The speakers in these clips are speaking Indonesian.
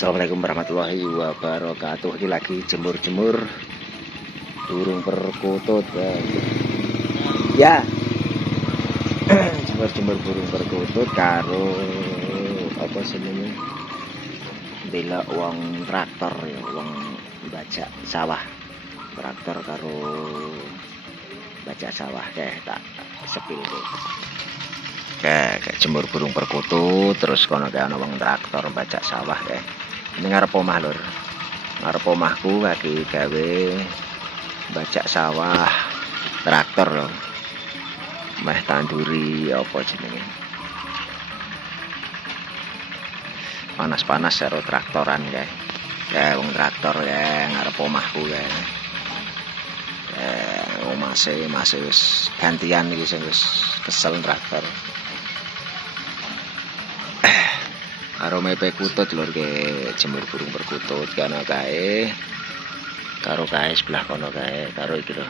Assalamualaikum warahmatullahi wabarakatuh. Ini lagi jemur-jemur burung perkutut ya. Jemur-jemur burung perkutut karo apa senenge delok wong traktor ya, wong bajak sawah. Traktor karo bajak sawah tak sepil tuh. Kayak jemur burung perkutut terus kono kayak ana wong traktor bajak sawah kayak. Ini ngarep omah lur. Ngarep omahku lagi gawe bajak sawah traktor lho. Meh tanduri apa jenenge. Panas-panas karo traktoran kae. Ya wong traktor ya ngarep omahku kae. Masih wis gantian iki sing wis kesel traktor. Karo mepe kutut lur ke jemur burung perkutut kana kae. Karo kae sebelah kono kae, karo iki lho.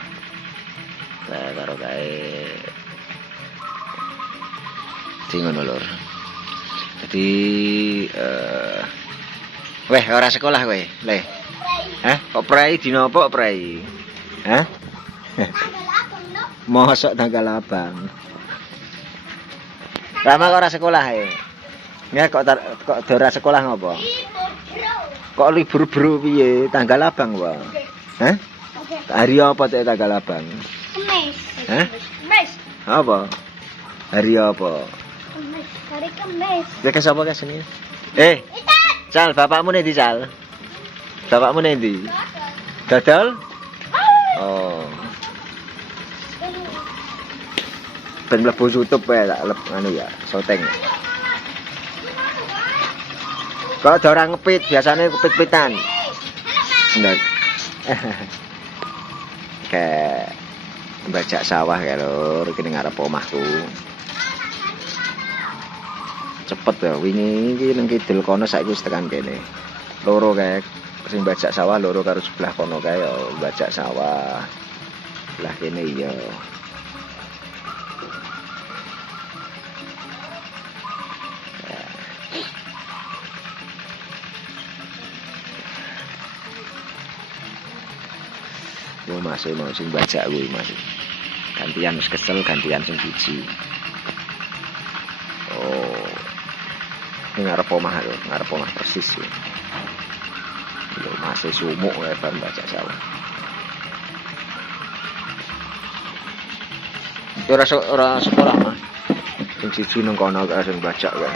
Karo kae. Ngono lur. Jadi weh ora sekolah kowe, Le. Hah? Kok prei dina apa prei? Hah? Mosok tanggal abang. Rama kok ora sekolah e? Ya kok ora sekolah ngopo? Kok libur bro piye? Tanggal abang wae. Hah? Hari apa teh tanggal abang? Kamis. Hah? Kamis. Apa? Hari apa? Kamis. Hari Kamis. Ya ke sapa kesini? Cal, bapakmu nendi, Cal? Bapakmu nendi? Dodol? Oh. Ben mlebu YouTube wae tak anu ya, syuting. Kok ada orang ngepit, biasanya kepit-pitan. Enggak. Kayak bajak sawah ya lur, kene ngarep omahku. Cepet ya, wingi iki nang kidul kono saiki wis tekan kene. Loro kae sing bajak sawah loro karo sebelah kono kae ya bajak sawah. Sebelah kene iya. Yo masih mau sing bajak kuwi masih. Gantian wis kesel gantian sing siji. Oh. Ini ngarep omah lho, ngarep omah persis ya. Lho masih sumuk ya ban bajak sawah. Ora sekolah mah. Sing siji nang kono kae sing bajak kae.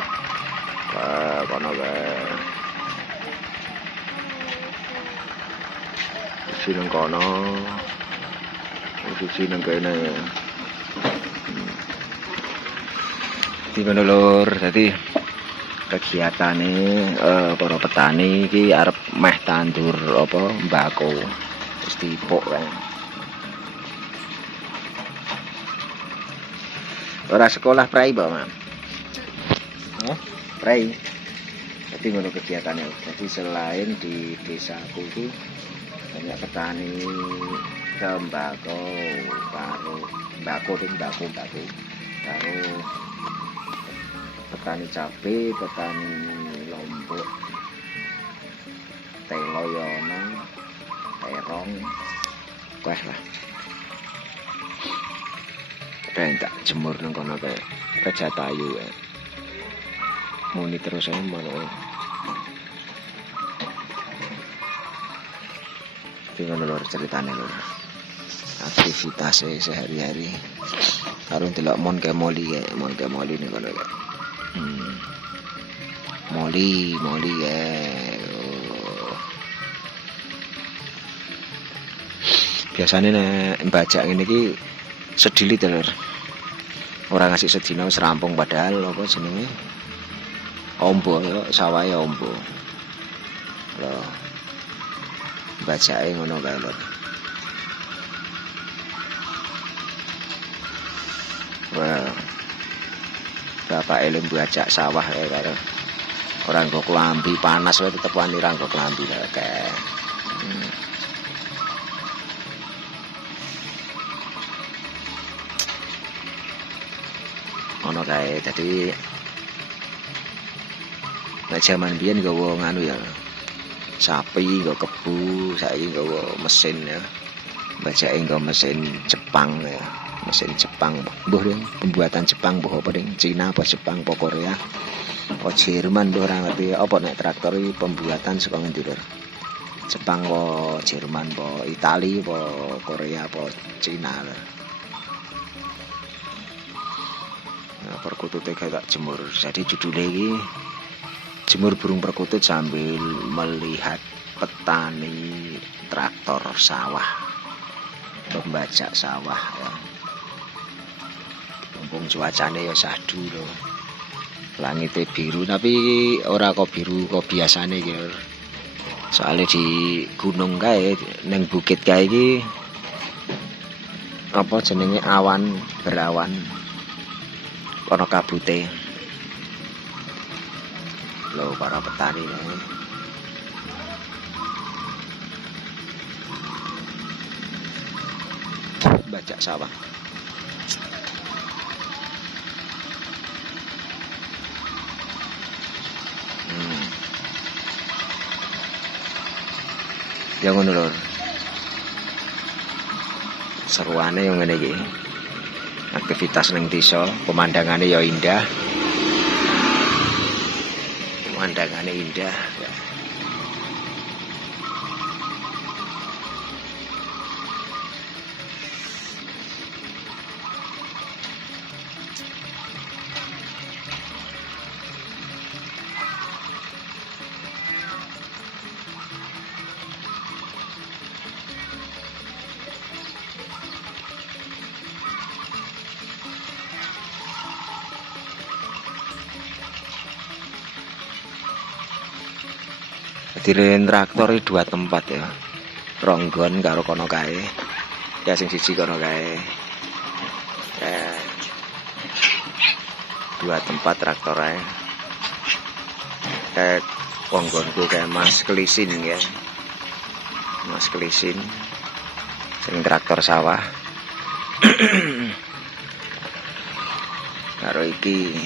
Kono kae. Sineng kono, sineng kene. Di mana lur, jadi kegiatane para petani iki arep meh tandur apa mbako, wis dipuk kae. Ora sekolah prei ba, Mam? Prei. Jadi ngono kegiatane. Jadi selain di desaku itu banyak petani tembakau karo karo petani cabe, petani lombok, teloyono, terong, wah lah. Kayak tak jemur nang kono kayak Pejatayu ya. Muni terus ae mana. Gimana lur ceritanya lur, aktivitasnya sehari-hari karo ndelok mon ke moli nih kono ya. Moli ya. Biasanya nek bajak ngene iki sedilit lur. Ora ngasih sedina wis rampung padahal apa jenenge? Ombo ya, sawahe ombo. Lho. Bajake ngono kae lho. Wah. Bapak eling bajak sawah kae karo ora nggo klambi panas wae tetep wani ra nggo klambi kae. Ono kae dadi Nek jaman biyen nggawa nganu ya. Sapi nggawa kebu, saiki nggawa mesin ya. Bajake nggawa mesin Jepang ya. Mesin Jepang. Mbuh ding pembuatan Jepang mbuh apa ding? Cina apa Jepang apa Korea? Apa Jerman mbuh ora ngerti. Apa nek traktor iki pembuatan saka ngendi lho? Jepang apa Jerman apa Itali apa Korea apa Cina lho. Nah, perkutute kayak tak jemur. Jadi judulnya ini jemur burung perkutut sambil melihat petani traktor sawah, pembajak sawah ya. Mumpung cuacane ya sahdu lho. Langitnya biru tapi ora kok biru kok biasane ya. Soalnya di gunung kae neng bukit kae iki apa jenenge awan berawan. Kono kabute lho para petani nih. Bajak sawah. Ya ngono lho. Seruane yang ngene iki. Aktivitas neng desa, pemandangannya ya indah. Pemandangannya indah. Diren traktor iki 2 tempat ya. Ronggon karo kono kae. Ya sing siji kono kae. 2 tempat traktor ae. Kayak ponggonku kayak Mas Kelisin ya. Mas Kelisin sing traktor sawah. Karo iki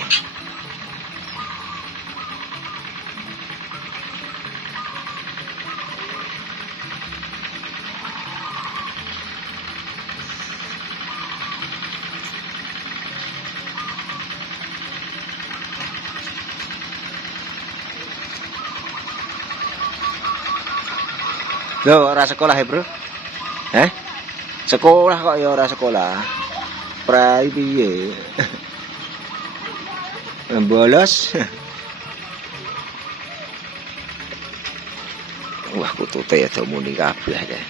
lho ora sekolah ya bro? Sekolah kok ya ora sekolah. Prai piye? Bolos. Wah kutute ya muni kabeh ya.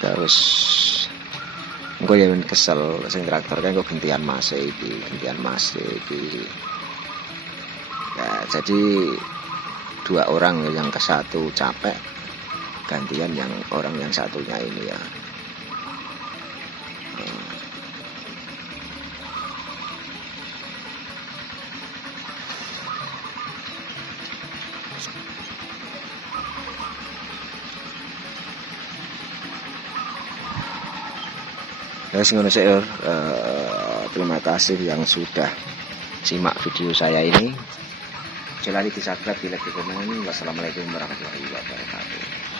Terus engko ya kesel sing traktor kan kok gantian Mas iki. Ya, jadi 2 orang yang ke satu capek, gantian yang orang yang satunya ini ya. Guys, ngono sih, terima kasih yang sudah simak video saya ini. Jangan lupa di subscribe, di like, di komen. Wassalamualaikum warahmatullahi wabarakatuh.